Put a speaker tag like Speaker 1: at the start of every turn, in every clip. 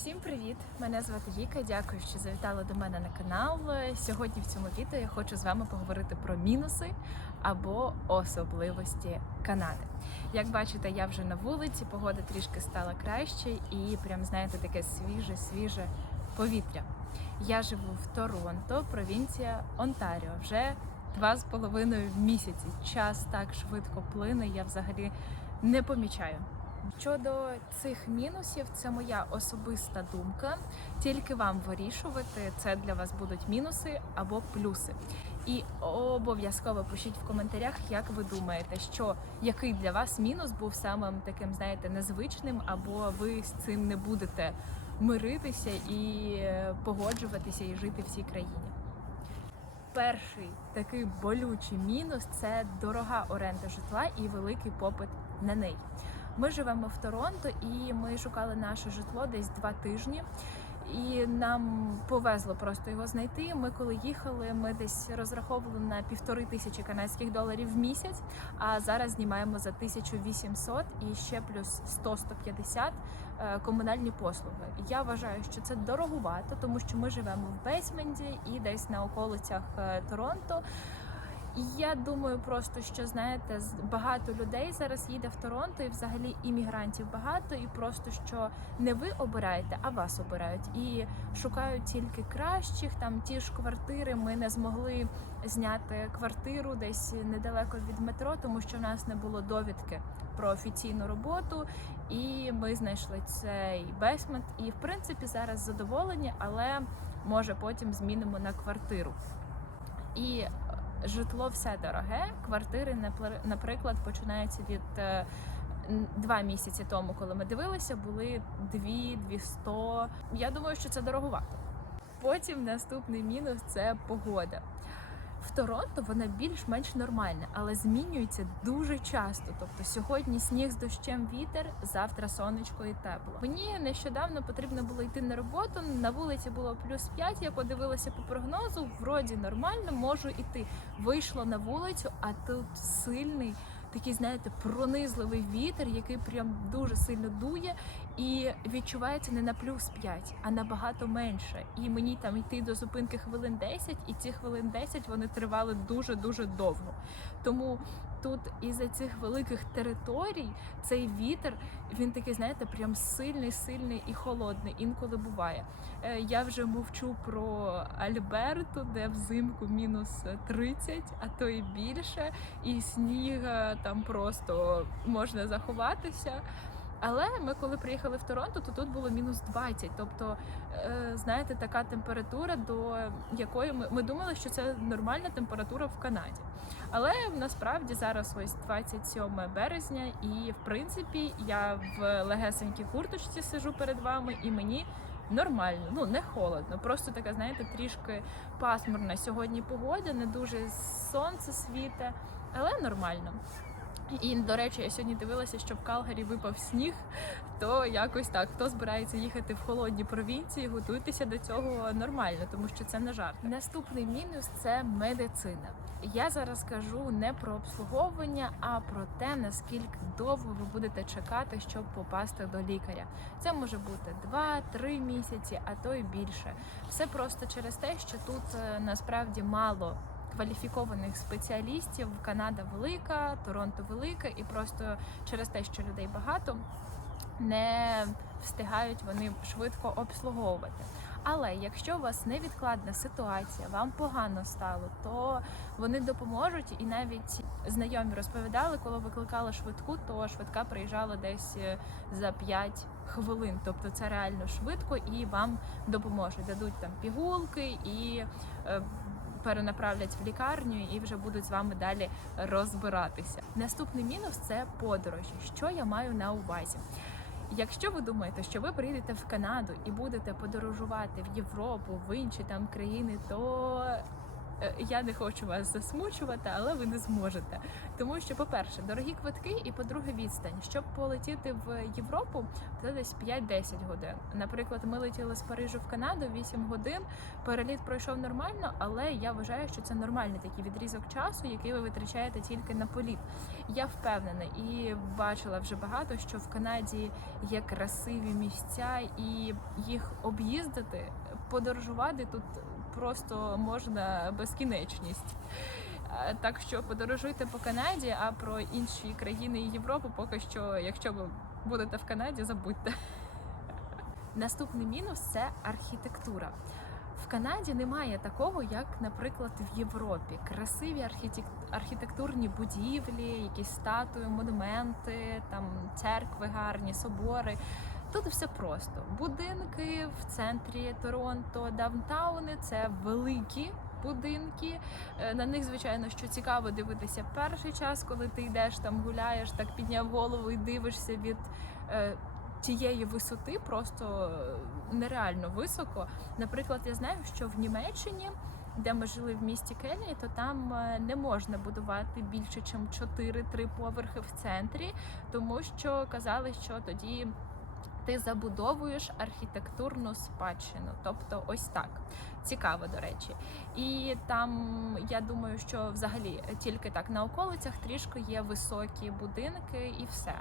Speaker 1: Всім привіт! Мене звати Віка. Дякую, що завітали до мене на канал. Сьогодні в цьому відео я хочу з вами поговорити про мінуси або особливості Канади. Як бачите, я вже на вулиці, погода трішки стала краще і прям знаєте таке свіже, свіже повітря. Я живу в Торонто, провінція Онтаріо. Вже два з половиною місяці. Час так швидко плине, я взагалі не помічаю. Щодо цих мінусів, це моя особиста думка. Тільки вам вирішувати, це для вас будуть мінуси або плюси. І обов'язково пишіть в коментарях, як ви думаєте, що який для вас мінус був самим таким, знаєте, незвичним, або ви з цим не будете миритися і погоджуватися і жити в цій країні. Перший такий болючий мінус це дорога оренда житла і великий попит на неї. Ми живемо в Торонто і ми шукали наше житло десь два тижні. І нам повезло просто його знайти. Ми коли їхали, ми десь розраховували на півтори тисячі канадських доларів в місяць. А зараз знімаємо за 1800 і ще плюс 100-150 е, комунальні послуги. Я вважаю, що це дороговато, тому що ми живемо в бейсменті і десь на околицях е, Торонто. Я думаю, просто що знаєте, багато людей зараз їде в Торонто, і взагалі іммігрантів багато, і просто що не ви обираєте, а вас обирають і шукають тільки кращих. Там ті ж квартири. Ми не змогли зняти квартиру десь недалеко від метро, тому що в нас не було довідки про офіційну роботу. І ми знайшли цей бейсмент. І в принципі зараз задоволені, але може потім змінимо на квартиру. І житло все дороге. Квартири, наприклад, починаються від е, два місяці тому, коли ми дивилися, були дві, дві сто. Я думаю, що це дороговато. Потім наступний мінус це погода. В Торонто вона більш-менш нормальна, але змінюється дуже часто. Тобто сьогодні сніг з дощем вітер, завтра сонечко і тепло. Мені нещодавно потрібно було йти на роботу. На вулиці було плюс 5, Я подивилася по прогнозу. Вроді нормально, можу йти. Вийшла на вулицю, а тут сильний. Такий, знаєте, пронизливий вітер, який прям дуже сильно дує, і відчувається не на плюс 5, а набагато менше. І мені там йти до зупинки хвилин 10, і ці хвилин 10 вони тривали дуже дуже довго. Тому тут із-за цих великих територій цей вітер він такий, знаєте, прям сильний, сильний і холодний. Інколи буває. Е, Я вже мовчу про Альберту, де взимку мінус 30, а то і більше, і сніг е, там просто можна заховатися. Але ми коли приїхали в Торонто, то тут було мінус 20. Тобто, е, знаєте, така температура, до якої ми, ми думали, що це нормальна температура в Канаді. Але насправді зараз ось 27 березня, і в принципі я в легесенькій курточці сижу перед вами, і мені нормально, ну не холодно. Просто така, знаєте, трішки пасмурна сьогодні погода, не дуже сонце світе, але нормально. І до речі, я сьогодні дивилася, що в Калгарі випав сніг, то якось так. Хто збирається їхати в холодні провінції, готуйтеся до цього нормально, тому що це не жарт. Наступний мінус це медицина. Я зараз кажу не про обслуговування, а про те, наскільки довго ви будете чекати, щоб попасти до лікаря. Це може бути 2-3 місяці, а то й більше. Все просто через те, що тут е, насправді мало кваліфікованих спеціалістів. Канада велика, Торонто велика, і просто через те, що людей багато, не встигають вони швидко обслуговувати. Але якщо у вас невідкладна ситуація, вам погано стало, то вони допоможуть. І навіть знайомі розповідали, коли викликали швидку, то швидка приїжджала десь е, за 5 хвилин. Тобто це реально швидко і вам допоможуть. Дадуть там пігулки і е, перенаправлять в лікарню і вже будуть з вами далі розбиратися. Наступний мінус це подорожі. Що я маю на увазі? Якщо ви думаєте, що ви приїдете в Канаду і будете подорожувати в Європу, в інші там країни, то Я не хочу вас засмучувати, але ви не зможете. Тому що, по-перше, дорогі квитки, і по-друге, відстань. Щоб полетіти в Європу, це десь 5-10 годин. Наприклад, ми летіли з Парижу в Канаду 8 годин. Переліт пройшов нормально, але я вважаю, що це нормальний такий відрізок часу, який ви витрачаєте тільки на політ. Я впевнена і бачила вже багато, що в Канаді є красиві місця, і їх об'їздити, подорожувати тут просто можна безкінечність. Е, Так що подорожуйте по Канаді, а про інші країни і Європу поки що, якщо ви будете в Канаді, забудьте. Наступний мінус це архітектура. В Канаді немає такого, як, наприклад, в Європі. Красиві архітек- архітектурні будівлі, якісь статуї, монументи, там церкви гарні, собори. Тут все просто. Будинки в центрі Торонто, даунтауни це великі будинки. Е, На них, звичайно, що цікаво дивитися перший час, коли ти йдеш там, гуляєш, так підняв голову і дивишся від е, тієї висоти, просто е, нереально високо. Наприклад, я знаю, що в Німеччині. Де ми жили в місті Кельні, то там не можна будувати більше, ніж 4-3 поверхи в центрі, тому що казали, що тоді ти забудовуєш архітектурну спадщину. Тобто, ось так. Цікаво, до речі. І там я думаю, що взагалі тільки так на околицях трішки є високі будинки і все.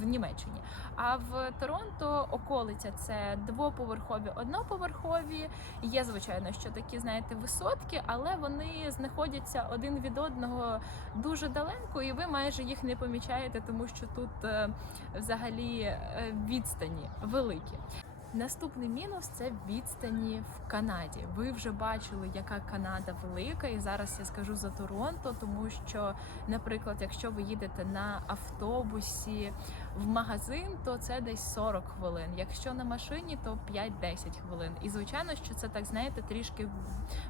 Speaker 1: В Німеччині, а в Торонто околиця це двоповерхові, одноповерхові. Є звичайно, що такі, знаєте, висотки, але вони знаходяться один від одного дуже далеко, і ви майже їх не помічаєте, тому що тут е, взагалі е, відстані великі. Наступний мінус це відстані в Канаді. Ви вже бачили, яка Канада велика, і зараз я скажу за Торонто, тому що, наприклад, якщо ви їдете на автобусі в магазин, то це десь 40 хвилин. Якщо на машині, то 5-10 хвилин. І звичайно, що це так знаєте, трішки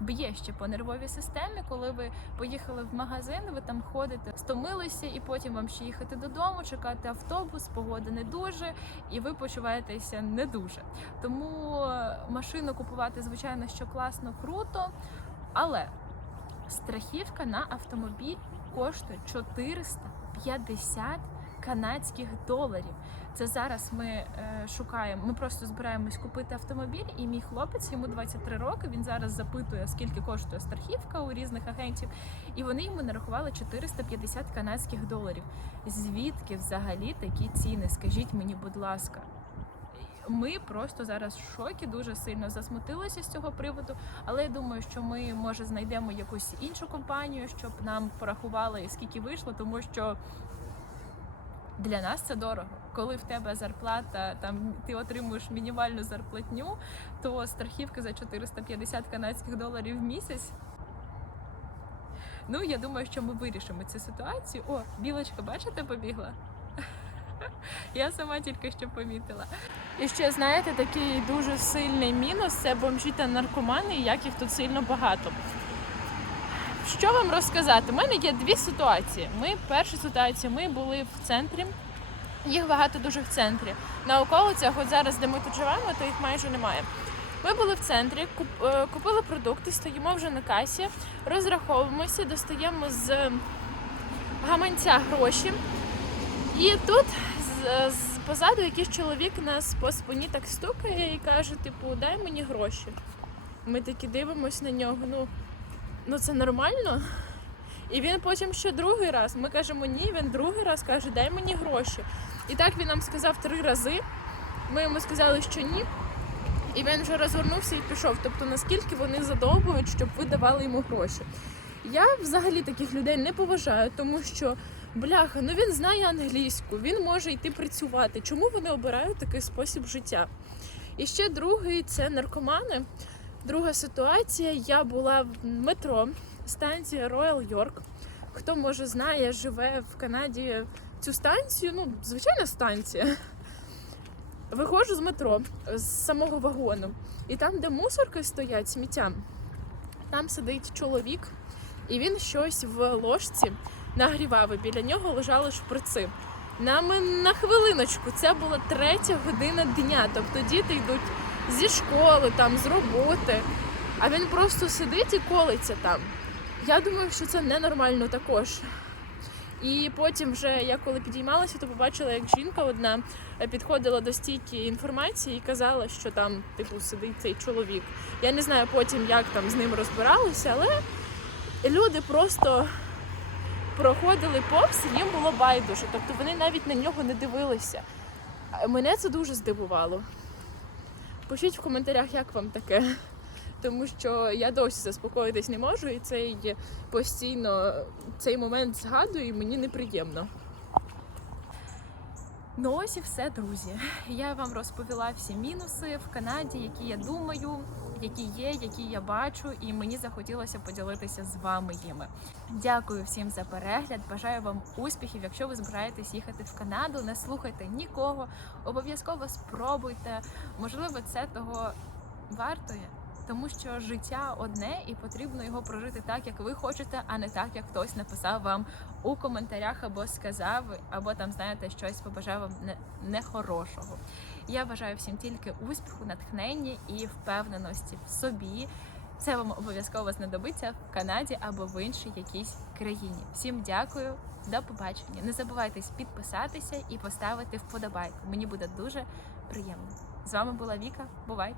Speaker 1: б'є ще по нервовій системі. Коли ви поїхали в магазин, ви там ходите, стомилися, і потім вам ще їхати додому, чекати автобус, погода не дуже, і ви почуваєтеся не дуже. Тому машину купувати, звичайно, що класно, круто, але страхівка на автомобіль коштує 450 канадських доларів. Це зараз ми е, шукаємо. Ми просто збираємось купити автомобіль, і мій хлопець йому 23 роки. Він зараз запитує, скільки коштує страхівка у різних агентів, і вони йому нарахували 450 канадських доларів. Звідки взагалі такі ціни? Скажіть мені, будь ласка. Ми просто зараз в шокі, дуже сильно засмутилися з цього приводу. Але я думаю, що ми може знайдемо якусь іншу компанію, щоб нам порахували скільки вийшло, тому що для нас це дорого. Коли в тебе зарплата, там ти отримуєш мінімальну зарплатню, то страхівка за 450 канадських доларів в місяць. Ну, я думаю, що ми вирішимо цю ситуацію. О, білочка, бачите, побігла? Я сама тільки що помітила. І ще знаєте, такий дуже сильний мінус це бомжі та наркомани, як їх тут сильно багато. Що вам розказати? У мене є дві ситуації. Ми перша ситуація, ми були в центрі. Їх багато дуже в центрі. На околицях, от зараз, де ми тут живемо, то їх майже немає. Ми були в центрі, е, купили продукти, стоїмо вже на касі, розраховуємося, достаємо з гаманця гроші. І тут з, позаду якийсь чоловік нас по спині так стукає і каже: типу, дай мені гроші. Ми такі дивимось на нього. Ну, ну це нормально. І він потім ще другий раз. Ми кажемо ні, він другий раз каже, дай мені гроші. І так він нам сказав три рази. Ми йому сказали, що ні. І він вже розвернувся і пішов. Тобто наскільки вони задовбують, щоб ви давали йому гроші. Я взагалі таких людей не поважаю, тому що бляха, ну він знає англійську, він може йти працювати. Чому вони обирають такий спосіб життя? І ще другий це наркомани. Друга ситуація. Я була в метро, станція Royal York. Хто може знає, живе в Канаді цю станцію, ну, звичайна станція. Виходжу з метро, з самого вагону, і там, де мусорки стоять, сміття, там сидить чоловік, і він щось в ложці нагрівав, і біля нього лежали шприци. Нами на хвилиночку, це була третя година дня, тобто діти йдуть зі школи, там з роботи.
Speaker 2: а він просто сидить і колиться там. Я думаю, що це ненормально також. І потім, вже я коли підіймалася, то побачила, як жінка одна е, підходила до стійки інформації і казала, що там типу сидить цей чоловік. Я не знаю потім, як там з ним розбиралися, але люди просто проходили повз, їм було байдуже. Тобто вони навіть на нього не дивилися. Мене це дуже здивувало. Пишіть в коментарях, як вам таке. Тому що я досі заспокоїтись не можу, і цей постійно цей момент згадую, і мені неприємно.
Speaker 1: Ну ось і все, друзі. Я вам розповіла всі мінуси в Канаді, які я думаю, які є, які я бачу, і мені захотілося поділитися з вами їми. Дякую всім за перегляд. Бажаю вам успіхів. Якщо ви збираєтесь їхати в Канаду, не слухайте нікого. Обов'язково спробуйте. Можливо, це того вартує. Тому що життя одне і потрібно його прожити так, як ви хочете, а не так, як хтось написав вам у коментарях або сказав, або там знаєте щось побажав вам нехорошого. Я бажаю всім тільки успіху, натхнення і впевненості в собі. Це вам обов'язково знадобиться в Канаді або в іншій якійсь країні. Всім дякую, до побачення. Не забувайте підписатися і поставити вподобайку. Мені буде дуже приємно. З вами була Віка. Бувайте!